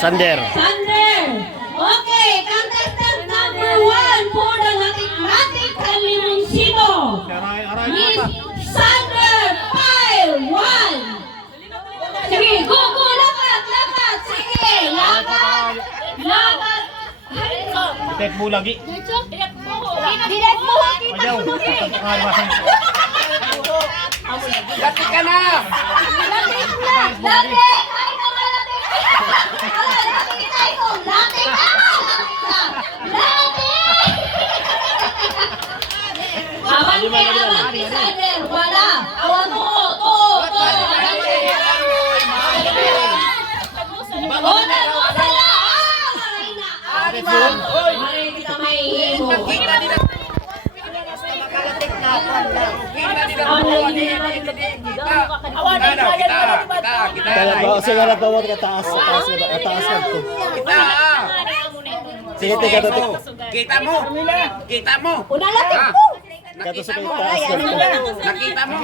Sander. Sander. Okay, contestant number 1 for the Latik-Latik Kalimunsito. Miss Sander, pile 1. Sige, go, go, lapat, lapat. Sige, lapat, lapat. Tek mo lagi. Direct mo. Ayaw. Lati ka na! Latik! Ay, naman latik! Latik tayo! Latik ka! Latik! Abante, Sander! Wala! Awan mo! To! Ona mo sila! Ay, naari ba? Maray kita may imo. Kita nila! Makalatik na! Kita nila! Kita! Sige na tawag ka taas. Taas ka to. Kita! Sige, tika to. Kita mo! Kita mo! Una latik mo! Kato sa Nakita kay mo! taas ka to. Nakita mo!